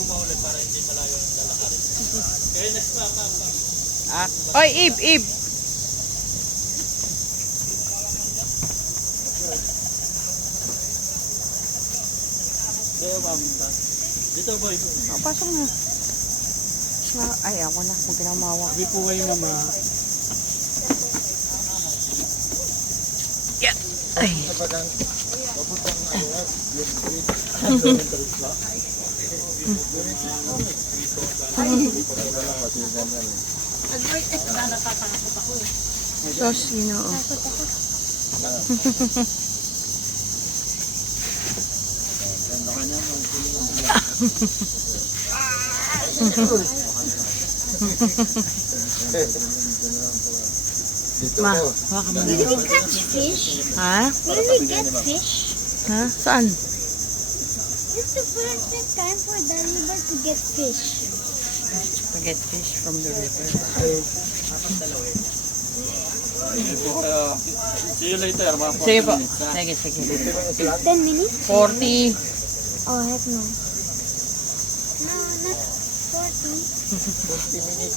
kumahuli para hindi malayo ang lalakarin. Okay, next pa. Oy, Ib. Dito boy. Pasok na. Ay, ako na. Huwag ka nang mawa. Sabi po kayo mama. Yeah. Ay. Sos, Ginoo. Ma, baka mo Did we catch fish? Ha? Did we get fish? Ha? Saan? It's the perfect time for the river to get fish. To get fish from the river. See you later, mga 40 Sige po. minutes, ha? Sige. 10 minutes? 40. Oh, heck no. No, not 40. 40 minutes.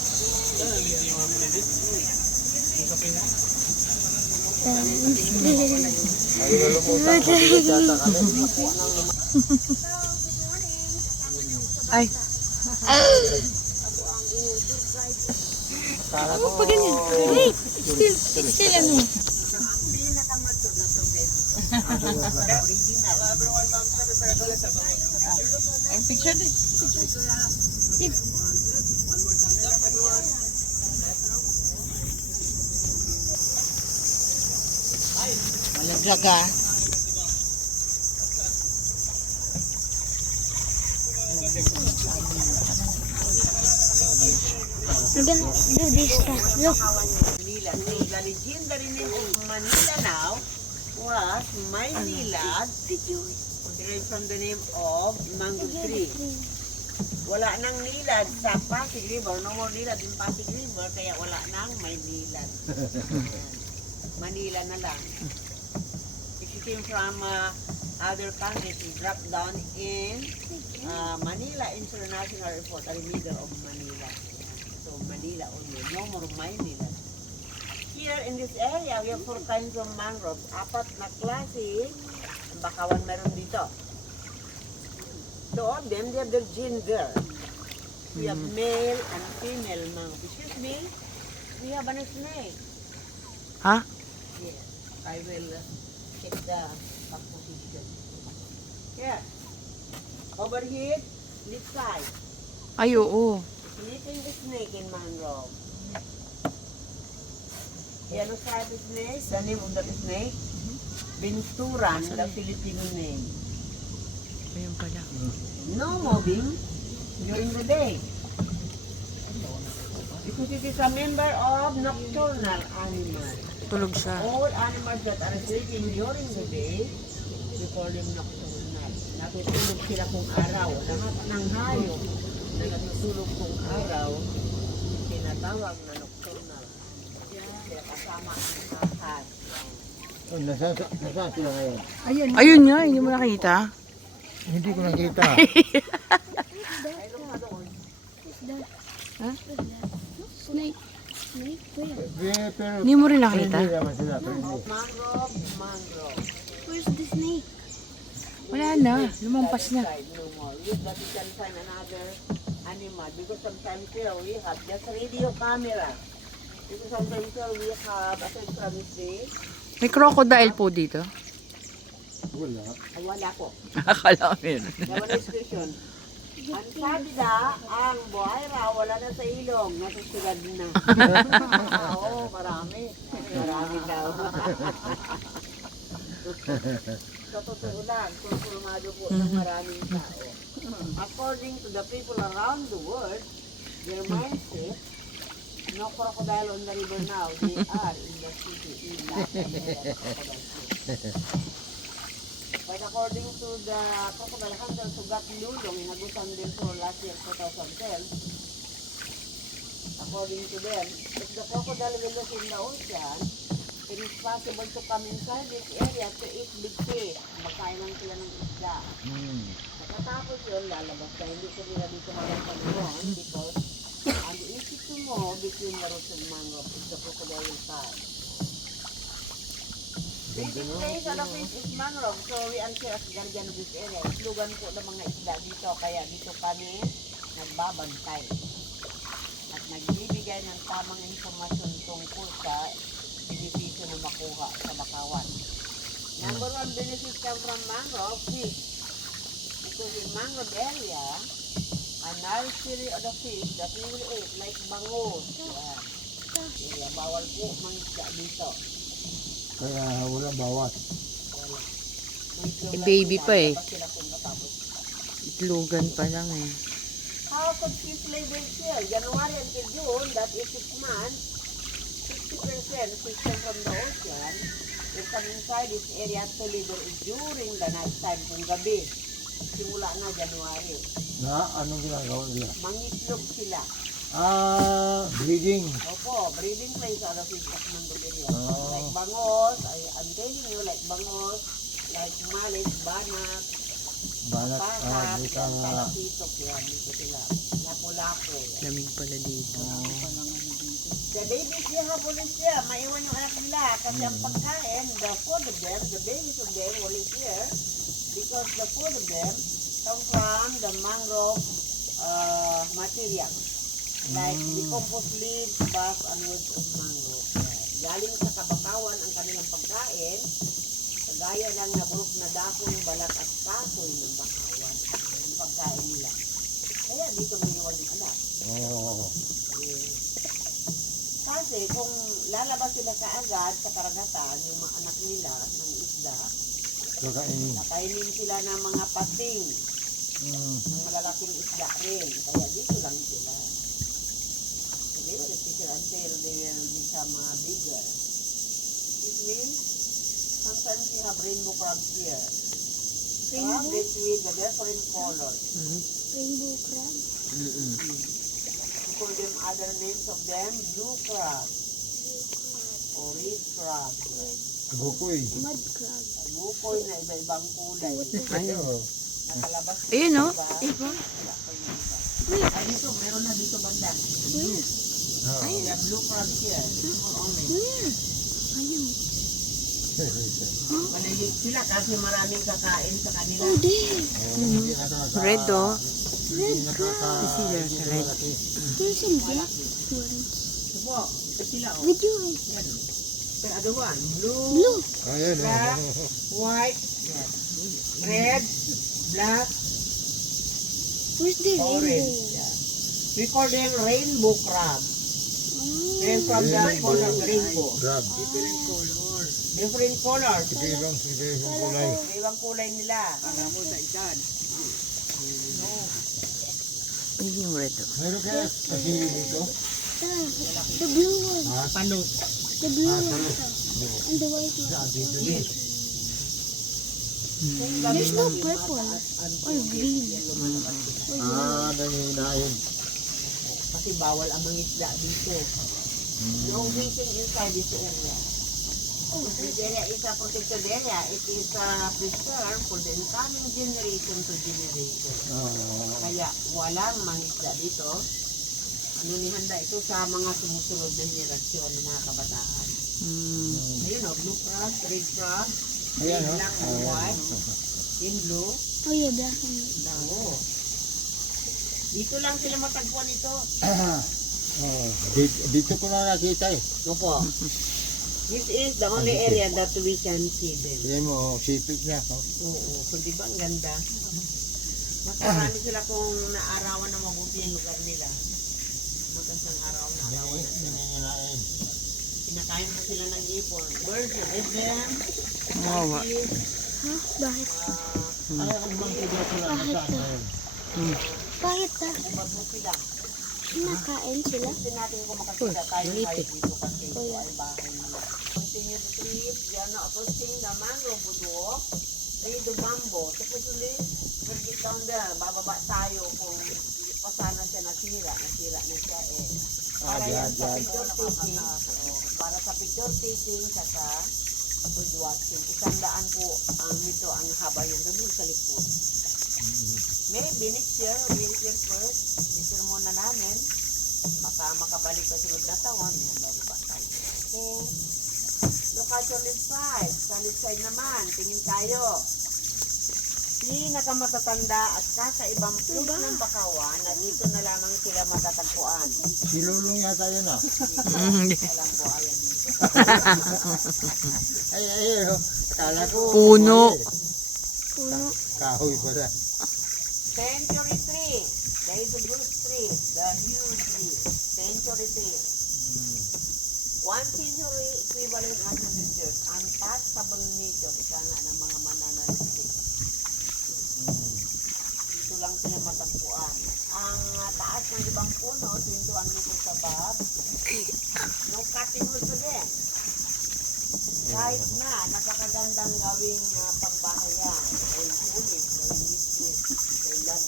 Ay. Pa ganyan. Wait, still ano. Ay, picture din. Malaglag ah. We're gonna do this stuff. Look. Manila. So the legendary name of Manila now was Maynilad, derived from the name of mango tree. Wala nang nilad sa Pasig River, no more nilad in Pasig River, kaya wala nang Maynilad. Manila na lang. If you came from other countries, you drop down in Manila International Airport, the middle of Manila. So Manila only, no more Maynilad. Here in this area, we have 4 kinds of mangroves. 4 na klase. Ang bakawan meron dito. 2 of them, they have their gender. We have male and female mangrove. Excuse me, we have a snake. Ha? Yes, I will check the composition. Here. Over here, this side. Ay, oo. Sleeping snake in mangrove. Yellow striped snake, the name of the snake, Binturan, the Filipino name. Ayun pala. No moving during the day. Because it is a member of nocturnal animals. Tulog siya. All animals that are sleeping during the day, we call them nocturnal. Natutulog sila kung araw. Lahat ng hayop na natutulog kung araw, tinatawag na nocturnal. Kaya kasama ang ahas. Nasaan sila ngayon? Ayun nga, hindi mo nakita. Hindi ko nakita. Ha? Snake. Snake? Where? Pero Hindi mo rin nakita. hindi naman sila. Mangrove, mangrove. Where's the snake? Wala na. Lumampas na. Side, no more. But you can find another animal because sometimes here we have just radio camera. Because sometimes here we have a extra mistake. May crocodile po dito. Wala. Ay, wala po. Akala ko meron. Naman na question. Ang sabi na, ang buhay raw wala na sa ilong, nasa sugad na. Oo, marami. Marami daw. Sa totoo lang, konfirmado po ng maraming tao. According to the people around the world, their mindset, no crocodile on the river now. They are in the city. In But according to the crocodile hunter Sugat Lulong in Agusan del Sur last year, 2010, according to them, if the crocodile will look in the ocean, it is possible to come inside this area to eat big fish. Magkain lang sila ng isda. Matapos yun, lalabas ka. Hindi ko nila dito habang panahon because ang iisip mo between the roots and mangrove is the crocodile pad. Breeding place of the fish is mangrove, so we answer as guardian of this area. Slogan po ng mga isda dito, kaya dito kami nagbabantay at nagbibigay ng tamang informasyon tungkol sa benepisyo na makuha sa bakawan. Number one benefit come from mangrove fish. Because in mangrove area, a nursery of the fish that we will eat like bangus. Yan. Kaya bawal po mangisda dito. Kaya walang bawat. Wala. Eh, baby pa eh. Dapat sila kung matapos. Itlogan pa lang eh. How could fish live here? January until June, that is 6 months, 60% fish come from the ocean will come inside this area to live during the night time, kung gabi. Simula na January. Na anong ginagawa nila? Mangitlog sila. Breeding. Opo, breeding place of the fish of Mangrove area. Oh. Like bangos, I'm telling you, like bangos, like malit, banat, Banat. pahat, Dito yan, nga. palasitok, yan, dito sila. Lapu-lapu. yan. Lamig pala dito. The babies they have always here, maiwan yung anak nila kasi ang pagkain, the food of them, the babies of them always here because the food of them come from the mangrove material like decomposed leaves, bark, and woods of mangrove. Galing sa kabakawan ang kanilang pagkain, kagaya ng nabulok na dahon, balat at kahoy ng bakawan ang pagkain nila. Kaya dito maiwan yung anak. Oh. Kasi kung lalabas sila kaagad sa karagatan, yung mga anak nila ng isda, Kakainin. nakainin sila ng mga pating, ng malalaking isda rin. Kaya dito lang sila. So they will sit here until they will become bigger. It means sometimes you have rainbow crabs here. Crab with the different colors. Rainbow crab. We call them other names of them, blue crab or red crab. Bukoy. Mud crab. Bukoy na iba-ibang kulay. Ayun. Nakalabas ko Ayun o. iba. Iba. Wala pa yung iba. Ay, dito, meron na dito banda. Where? The blue crab here. Only. Where? Ayun. Maligit sila kasi maraming kakain sa kanila. Oh, there. Red o. Red crab. Sila sa red. There's some black ones. Supo, ito sila o. Video. Yan. Pero other one, blue, Blue. Ayun. black, white, yes. Red, black, Where's the orange. rainbow? Yeah. We call them rainbow crab. Then from the color of the rainbow. Crab. Different colors. Ibang kulay. Ibang kulay nila. Alam mo sa edad. Ayun yung red o. Meron kaya kasili dito? The blue one. Panos. The blue one. And the white one. Dito din. There's no purple or green. Nanghihinayin. Kasi bawal ang mga isda dito. No fishing inside this area. This area is a protected area. It is preserved for the incoming generation to generation. Kaya walang mga isda dito. Ano nihanda ito sa mga sumusunod na henerasyon ng mga kabataan. Ayun o, blue crab, red crab, Ayan o. black and white, in blue. Oh yeah, black and white. Oo. Dito lang sila matagpuan ito. Dito ko na nakita eh. Opo. This is the only area that we can see them. Yan mo, sipit niya. Oo. So di ba ang ganda? Mas marami sila kung naarawan na mabuti yung lugar nila. Magandang araw na arawan na sila. Kinakain mo sila ng ibon. Birds, you eat them. Wawa. Huh? Bakit? Bakit ta? Umad mo sila. Nakain sila? Gusto natin kung makakita tayo tayo dito kasi ito ay bahay nila. Continue to treat, they are not approaching the mangrove budok, they do bamboo. Supposedly, we'll get down there, bababa tayo kung pasana siya nasira na siya eh. Para yan sa picture taking, para sa picture taking, saka wood watching. 100 po ang nito ang haba yan, doon sa likod. Maybe next year first. Next year muna namin. Makabalik pa sunod na taon. Yan, bago pa tayo. Okay. Look at your left side. Sa left side naman, tingin tayo. Pinakamatatanda at kakaibang puno ng bakawan na dito na lamang sila matatagpuan. Si Lulong yata yun ah. Alam ko, ayan dito. Ay, oh. Akala ko. Puno. Puno. Kahoy pala. Century tree. There is a good tree. The huge tree. Century tree. 1 century equivalent 100 years. Untouchable nature. Ika nga ng mga mananalistik. Dito lang sila matagpuan. Ang taas ng ibang puno, 21 meters above. No cutting wood again. Kahit na, napakagandang gawing pangbahayan. Gawing kuling, gawing business, gawing land,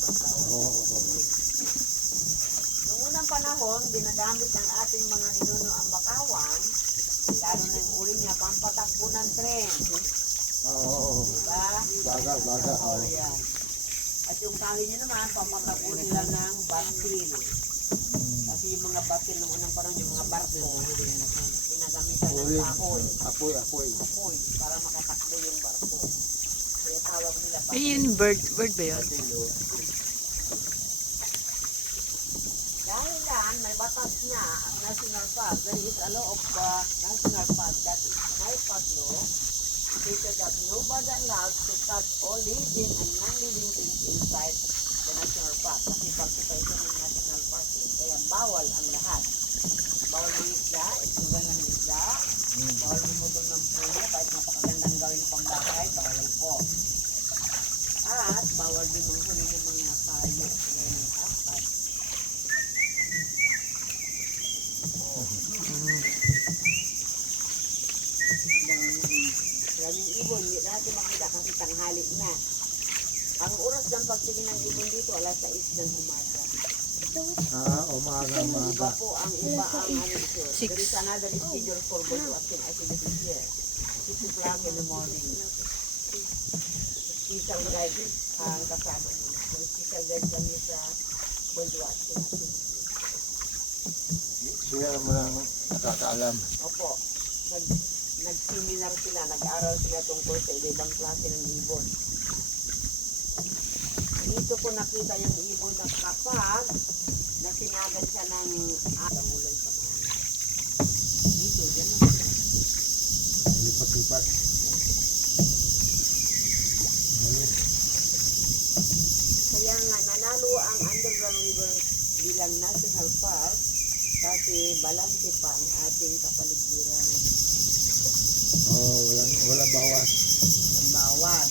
Noong unang panahon, ginagamit ng ating mga ninuno ang bakawan, lalo na yung uling niya, pampatakbo ng tren. Oo. Diba? Baga. Oh, yan. At yung tali niya naman, pampatakbo nila ng batil. Kasi yung mga batil noong unang panahon, yung mga barko, pinagamitan ng kahoy. Apoy. Apoy, para makatakbo yung barko. Kaya tawag nila Ay, yun, bird ba yun? Dahil yan, may batas niya ang National Park. There is a law of the National Park that is my park law. Stated that nobody allowed to touch all living and non-living things inside the National Park. Kasi participation ng National Park. Kaya bawal ang lahat. Bawal ng isda, isugal ng isda. Bawal lumutol ng puno, kahit napakagandang gawing pambahay, bawal po. At bawal din manghuli ng mga kayo. Kaya ng apat. Maraming ibon, hindi natin makita kasi tanghali na. Ang oras ng pagtingin ng ibon dito, alas 6 ng umaga. Umaga. Iba po ang ano dito. There is another schedule for both watching activities here. 6 o'clock in the morning. Special guide ang kasama niyo. Special guide kami sa bird watching activities. Sila mo lang nakakaalam. Opo. Nag-seminar sila, nag-aaral sila tungkol sa ibang klase ng ibon. Dito ko nakita yung ibon na kapag nasinagan siya ng ulan sa mga. Dito, dyan lang siya. Lipat. Kaya nga, nanalo ang Underground River bilang National Park kasi balanse pa ang ating kapaligiran. Walang bawas. Ang bawat.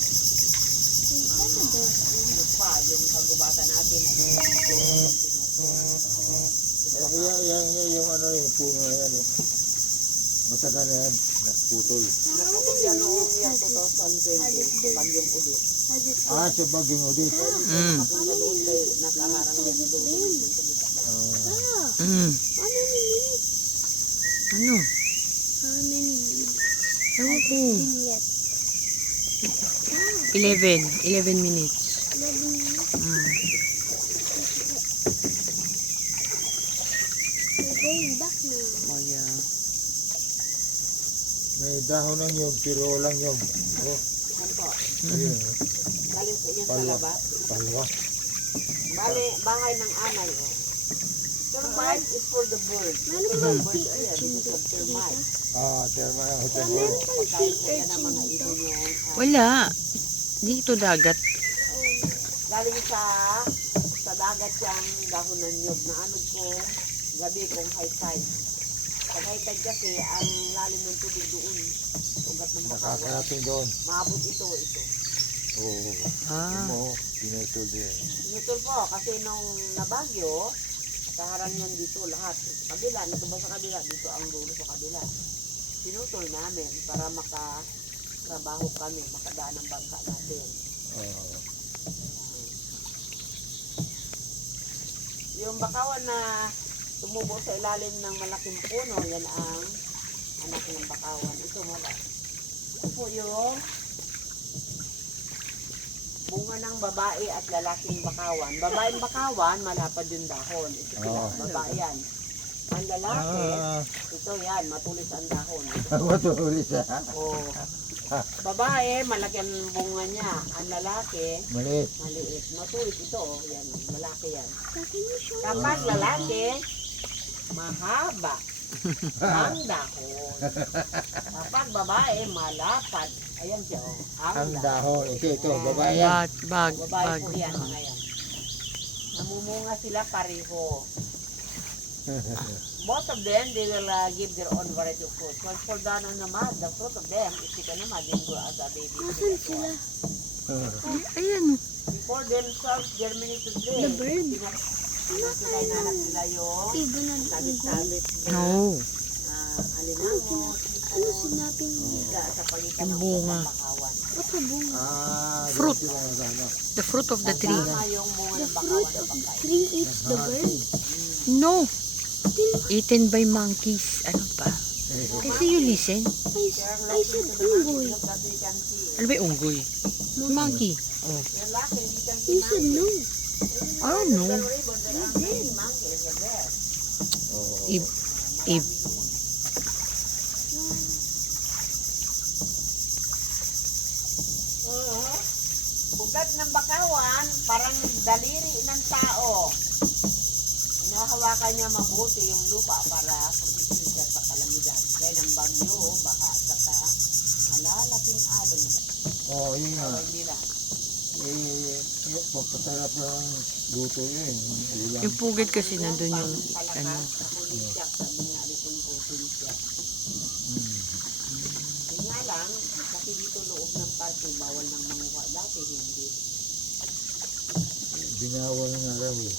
Ano pa, yung kagubatan natin ay Yan yung ano yung puno na yan. Matagal na yan. Naputol. naputol yan noong yung 2020 sa Bagyong Udit. Sa Bagyong Udit. Napunta doon kay nakaharang yan doon sa likod. How many minutes? Ano? How many minutes? Ewan ko. Yet. 11 minutes. 11 minutes. We're going back now. Oh, yeah. May dahon ng nyog, pero walang nyog. Yan po. Ayun. Galing po yan sa Palwa. labas. Palwa. Bale, bahay ng anay. Oh. Termite is for the birds. Meron The bang birds sea here urchin because of termite. Terma yung hotel. Meron bang Pagkain sea po yan ng urchin mga dito? ibon yung Wala. Dito dagat. galing sa dagat yung dahon ng nyog na anod ko gabi kung high tide. Pag high tide kasi ang lalim ng tubig doon. Ugat ng bakawan. Nakakarating doon. Maabot ito. Oo. Ah. Mo, pinutol din. Nutol po kasi nung nabagyo, kaharang yan dito lahat. Sa kabila, natuba sa kabila, dito ang dulo sa kabila. Pinutol namin para makatrabaho kami, makadaan ang bangka natin. Yung bakawan na tumubo sa ilalim ng malaking puno, yan ang anak ng bakawan. Ito po yung bunga ng babae at lalaking bakawan. Babaeng bakawan, malapad yung dahon. Ito sila, Oo. babae yan. Ang lalaki, Ah, ito yan, matulis ang dahon. matulis ha. O, babae, malaki ang bunga niya. Ang lalaki, Maliit. maliit. Matulis ito, oh, yan, lalaki yan. Can you show me? Kapag lalaki, mahaba ang dahon. Kapag babae, malapad. Ayan siya, oh, Ang dahon. dahon. Ito, babae yan. Bag, Babae bag. po yan, mga yan. Namumunga sila pareho. Most of them, they will give their own variety of fruit. For the naman, the fruit of them, is sika naman, they go as a baby. Nasaan sila? Ayan. Before themselves germinated there, The bird. sila inanap nila yung Iba na sabit-sabit na No. alinango, Ano sinapin niya? siga sa pagitan Yung ng bunga. bakawan. What the bunga? Ah, Fruit. ganito lang ang ano. The fruit of the tree. Tama yung bunga The ng fruit bakawan na of the pagkain. tree eats the bird. No. Eaten by monkeys. Ano ba? Kasi you listen. I said unggoy. That we can see. Ano ba yung unggoy? Monkey. Oh. Yung laki, hindi can You see said no. I don't know. the ribbon, there are many monkeys are there. Oo. If Ugat ng bakawan, parang daliri ng tao. Hinahawakan niya mabuti yung lupa para protection siya sa kalamidad. Gaya ng bagyo, baka saka malalaking alon. Oo, yun nga. Kaway nila. Yung papatarap ng luto yun. Ulam. yung pugad kasi nandun yung Palakas ano. sa pulisyak, sabi nga alitin po pulisyak. Yun nga lang, kasi dito loob ng parke, bawal ng manguha. Dati hindi. Binawal nga raw eh.